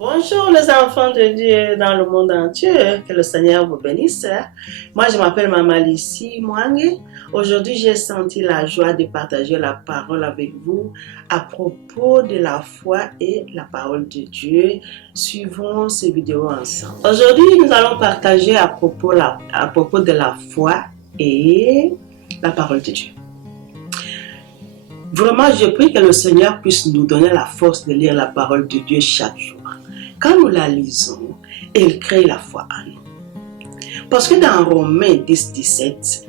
Bonjour les enfants de Dieu dans le monde entier, que le Seigneur vous bénisse. Moi je m'appelle Maman Lissi Mwangi. Aujourd'hui j'ai senti la joie de partager la parole avec vous à propos de la foi et la parole de Dieu. Suivons ces vidéos ensemble. Aujourd'hui nous allons partager à propos de la foi et la parole de Dieu. Vraiment je prie que le Seigneur puisse nous donner la force de lire la parole de Dieu chaque jour. Quand nous la lisons, elle crée la foi en nous. Parce que dans Romains 10, 17,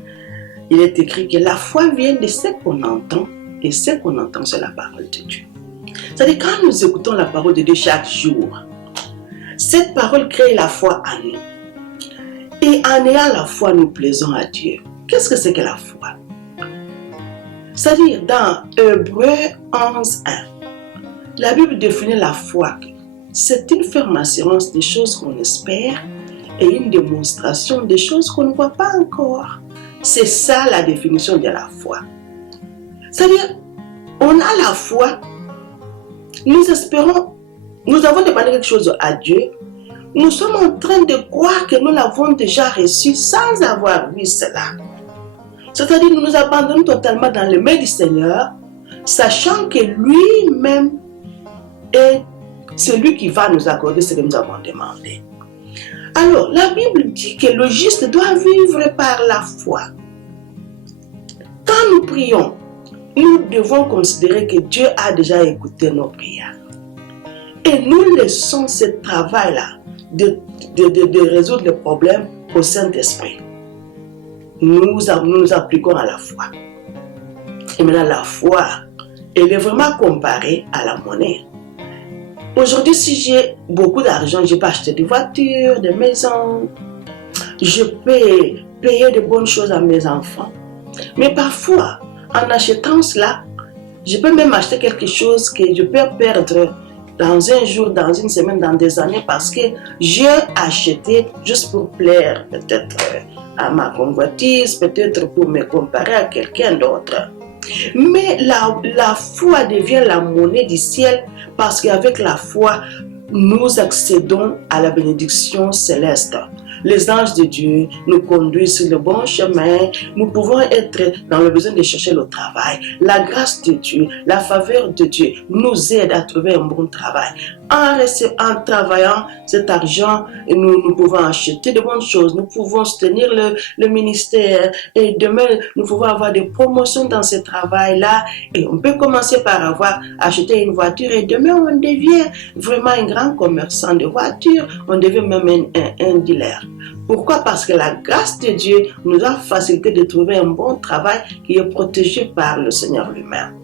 il est écrit que la foi vient de ce qu'on entend, et ce qu'on entend, c'est la parole de Dieu. C'est-à-dire, quand nous écoutons la parole de Dieu chaque jour, cette parole crée la foi en nous. Et en ayant la foi, nous plaisons à Dieu. Qu'est-ce que c'est que la foi? C'est-à-dire, dans Hébreux 11, 1, la Bible définit la foi. C'est une ferme assurance des choses qu'on espère et une démonstration des choses qu'on ne voit pas encore. C'est ça la définition de la foi. C'est-à-dire, on a la foi, nous espérons, nous avons demandé quelque chose à Dieu, nous sommes en train de croire que nous l'avons déjà reçu sans avoir vu cela. C'est-à-dire, nous nous abandonnons totalement dans les mains du Seigneur, sachant que lui-même est celui qui va nous accorder ce que nous avons demandé. Alors, la Bible dit que le juste doit vivre par la foi. Quand nous prions, nous devons considérer que Dieu a déjà écouté nos prières. Et nous laissons ce travail-là de résoudre les problèmes au Saint-Esprit. Nous nous appliquons à la foi. Et maintenant, la foi, elle est vraiment comparée à la monnaie. Aujourd'hui, si j'ai beaucoup d'argent, je peux acheter des voitures, des maisons, je peux payer de bonnes choses à mes enfants. Mais parfois, en achetant cela, je peux même acheter quelque chose que je peux perdre dans un jour, dans une semaine, dans des années, parce que j'ai acheté juste pour plaire peut-être à ma convoitise, peut-être pour me comparer à quelqu'un d'autre. Mais la foi devient la monnaie du ciel parce qu'avec la foi, nous accédons à la bénédiction céleste. Les anges de Dieu nous conduisent sur le bon chemin. Nous pouvons être dans le besoin de chercher le travail. La grâce de Dieu, la faveur de Dieu nous aide à trouver un bon travail. En travaillant cet argent, nous pouvons acheter de bonnes choses. Nous pouvons soutenir le ministère. Et demain, nous pouvons avoir des promotions dans ce travail-là. Et on peut commencer par acheté une voiture. Et demain, on devient vraiment un grand commerçant de voitures. On devient même un dealer. Pourquoi? Parce que la grâce de Dieu nous a facilité de trouver un bon travail qui est protégé par le Seigneur lui-même.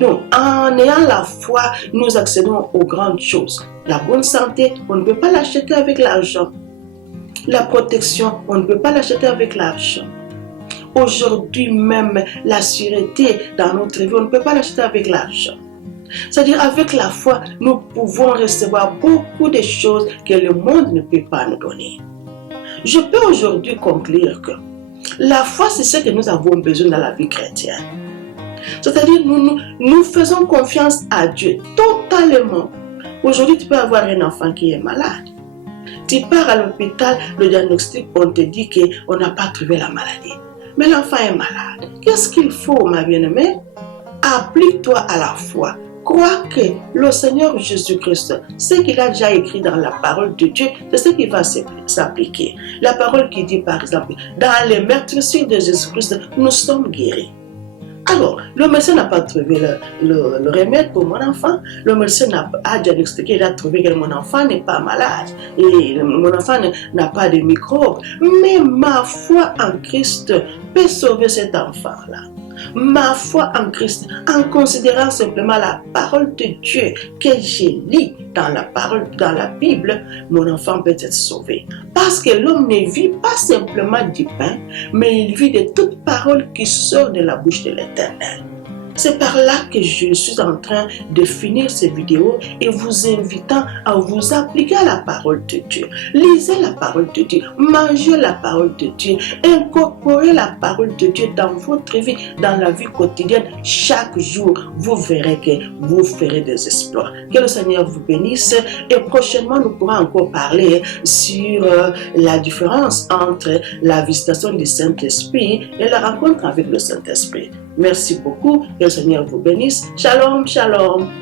Donc, en ayant la foi, nous accédons aux grandes choses. La bonne santé, on ne peut pas l'acheter avec l'argent. La protection, on ne peut pas l'acheter avec l'argent. Aujourd'hui même, la sûreté dans notre vie, on ne peut pas l'acheter avec l'argent. C'est-à-dire, avec la foi, nous pouvons recevoir beaucoup de choses que le monde ne peut pas nous donner. Je peux aujourd'hui conclure que la foi, c'est ce que nous avons besoin dans la vie chrétienne. C'est-à-dire, nous faisons confiance à Dieu totalement. Aujourd'hui, tu peux avoir un enfant qui est malade. Tu pars à l'hôpital, le diagnostic, on te dit qu'on n'a pas trouvé la maladie. Mais l'enfant est malade. Qu'est-ce qu'il faut, ma bien-aimée? Applique-toi à la foi. Crois que le Seigneur Jésus-Christ, ce qu'il a déjà écrit dans la parole de Dieu, c'est ce qui va s'appliquer. La parole qui dit par exemple, dans les meurtrissures de Jésus-Christ, nous sommes guéris. Alors, le médecin n'a pas trouvé le remède pour mon enfant. Le médecin a diagnostiqué, il a trouvé que mon enfant n'est pas malade. Et mon enfant n'a pas de microbes. Mais ma foi en Christ peut sauver cet enfant-là. Ma foi en Christ, en considérant simplement la parole de Dieu que j'ai lue dans la Bible, mon enfant peut être sauvé. Parce que l'homme ne vit pas simplement du pain, mais il vit de toute parole qui sort de la bouche de l'Éternel. C'est par là que je suis en train de finir ces vidéos et vous invitant à vous appliquer à la parole de Dieu. Lisez la parole de Dieu, mangez la parole de Dieu, incorporez la parole de Dieu dans votre vie, dans la vie quotidienne. Chaque jour, vous verrez que vous ferez des exploits. Que le Seigneur vous bénisse et prochainement, nous pourrons encore parler sur la différence entre la visitation du Saint-Esprit et la rencontre avec le Saint-Esprit. Merci beaucoup, que le Seigneur vous bénisse. Shalom, shalom.